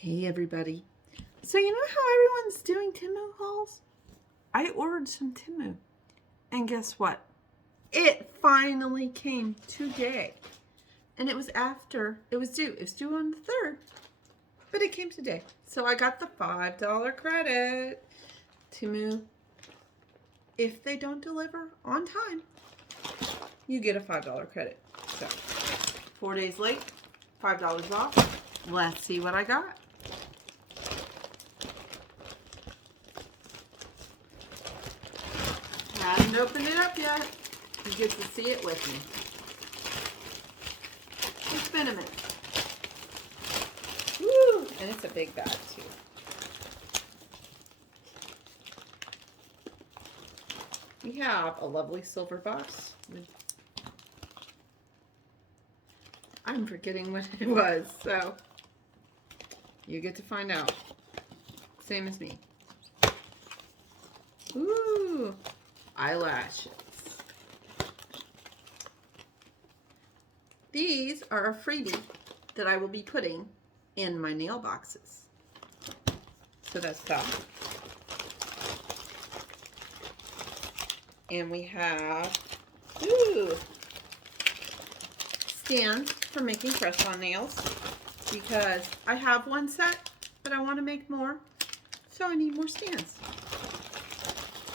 Hey everybody. So you know how everyone's doing Temu hauls? I ordered some Temu. And guess what? It finally came today. And it was due. It was due on the 3rd. But it came today. So I got the $5 credit. Temu, if they don't deliver on time, you get a $5 credit. So 4 days late, $5 off. Let's see what I got. Haven't opened it up yet. You get to see it with me. It's been a minute. Woo! And it's a big bag too. We have a lovely silver box. I'm forgetting what it was, so you get to find out. Same as me. Ooh! Eyelashes. These are a freebie that I will be putting in my nail boxes. So that's that. And we have stands for making press-on nails, because I have one set, but I want to make more, so I need more stands.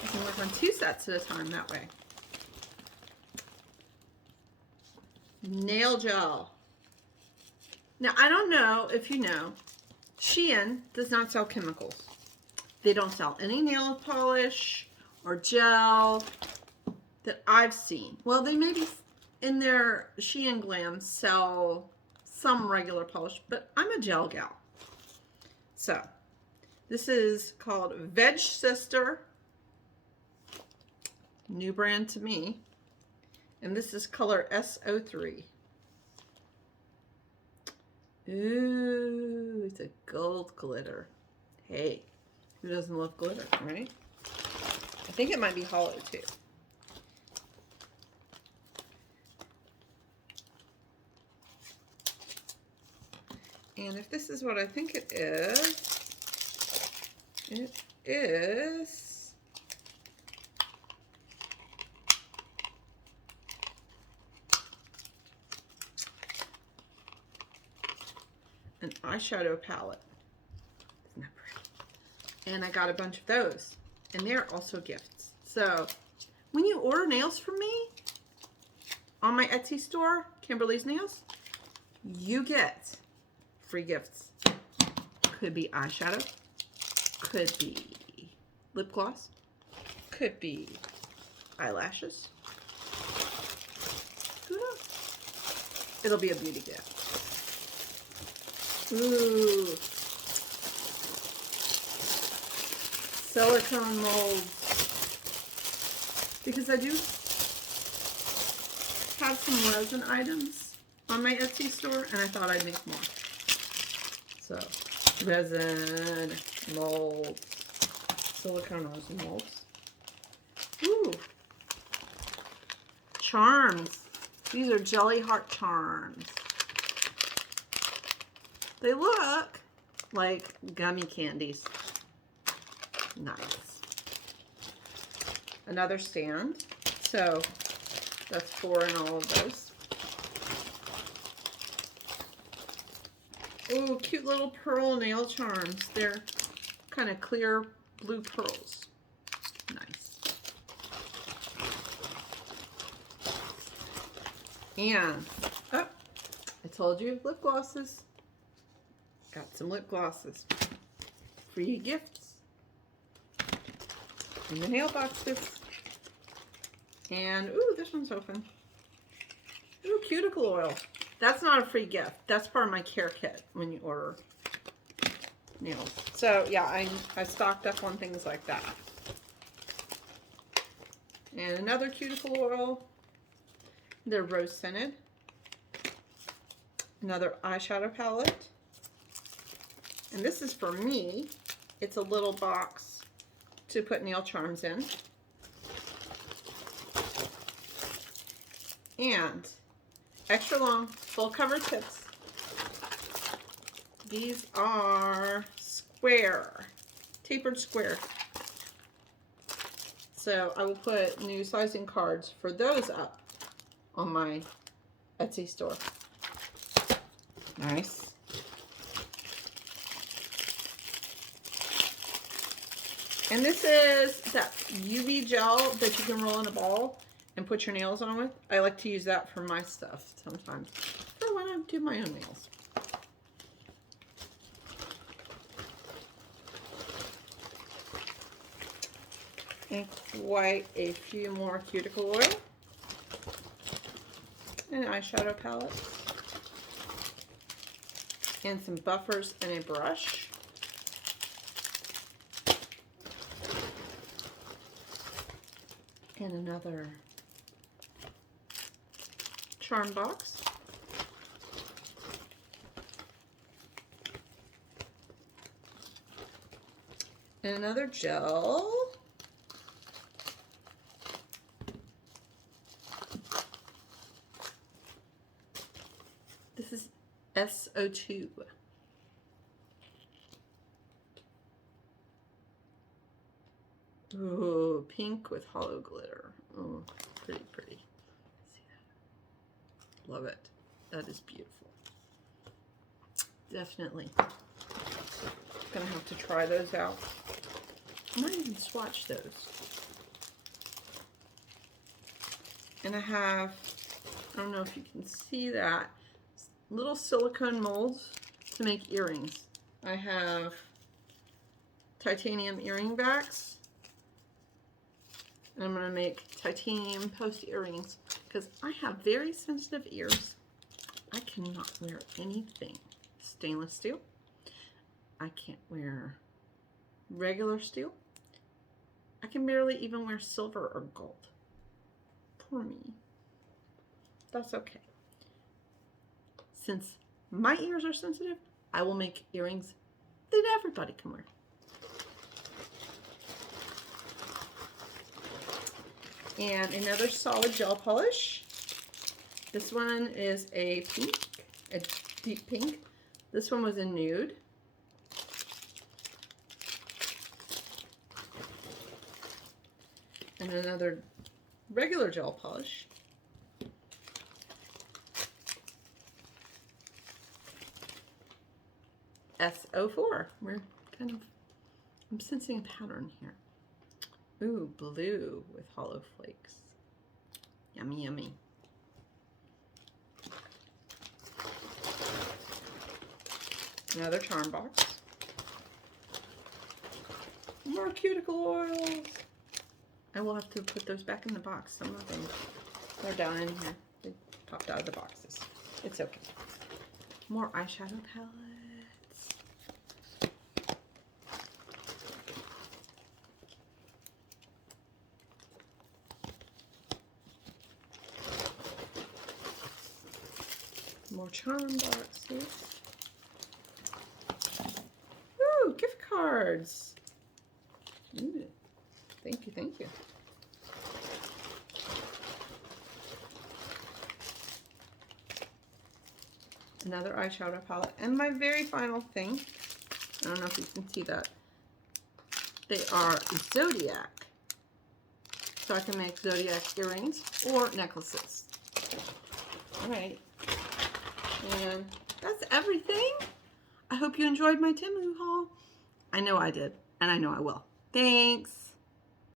I can work on 2 sets at a time that way. Nail gel. Now, I don't know if you know, Shein does not sell chemicals. They don't sell any nail polish or gel that I've seen. Well, they maybe in their Shein Glam sell some regular polish, but I'm a gel gal. So, this is called Veg Sister. New brand to me. And this is color SO3. Ooh, it's a gold glitter. Hey, who doesn't love glitter, right? I think it might be hollow too. And if this is what I think it is an eyeshadow palette. Isn't that pretty? And I got a bunch of those. And they're also gifts. So when you order nails from me on my Etsy store, KimberlysNails, you get free gifts. Could be eyeshadow, could be lip gloss, could be eyelashes. Who knows? It'll be a beauty gift. Ooh. Silicone molds. Because I do have some resin items on my Etsy store, and I thought I'd make more. So, resin molds. Silicone resin molds. Ooh. Charms. These are jelly heart charms. They look like gummy candies. Nice. Another stand. So that's 4 in all of those. Ooh, cute little pearl nail charms. They're kind of clear blue pearls. Nice. And, oh, I told you, lip glosses. Got some lip glosses. Free gifts. In the nail boxes. And, ooh, this one's open. Ooh, cuticle oil. That's not a free gift. That's part of my care kit when you order nails. So, yeah, I stocked up on things like that. And another cuticle oil. They're rose scented. Another eyeshadow palette. And this is for me. It's a little box to put nail charms in. And extra long, full cover tips. These are square, tapered square. So I will put new sizing cards for those up on my Etsy store. Nice. And this is that UV gel that you can roll in a ball and put your nails on with. I like to use that for my stuff sometimes, or when I do my own nails. And quite a few more cuticle oil. And eyeshadow palettes. And some buffers and a brush. And another charm box. And another gel. This is SO2. Ooh, pink with hollow glitter. Oh, pretty, pretty. See that? Love it. That is beautiful. Definitely gonna have to try those out. I might even swatch those. And I have, I don't know if you can see that, little silicone molds to make earrings. I have titanium earring backs. And I'm going to make titanium post earrings because I have very sensitive ears. I cannot wear anything stainless steel. I can't wear regular steel. I can barely even wear silver or gold. Poor me. That's okay. Since my ears are sensitive, I will make earrings that everybody can wear. And another solid gel polish. This one is a pink, a deep pink. This one was a nude. And another regular gel polish. SO4. We're kind of, I'm sensing a pattern here. Ooh, blue with hollow flakes. Yummy, yummy. Another charm box. More cuticle oils. I will have to put those back in the box. Some of them, they're down in here. They popped out of the boxes. It's okay. More eyeshadow palettes. More charm boxes. Ooh, gift cards. Ooh, thank you, thank you. Another eyeshadow palette. And my very final thing, I don't know if you can see that. They are Zodiac. So I can make Zodiac earrings or necklaces. All right. And that's everything. I hope you enjoyed my Temu haul. I know I did, and I know I will. Thanks.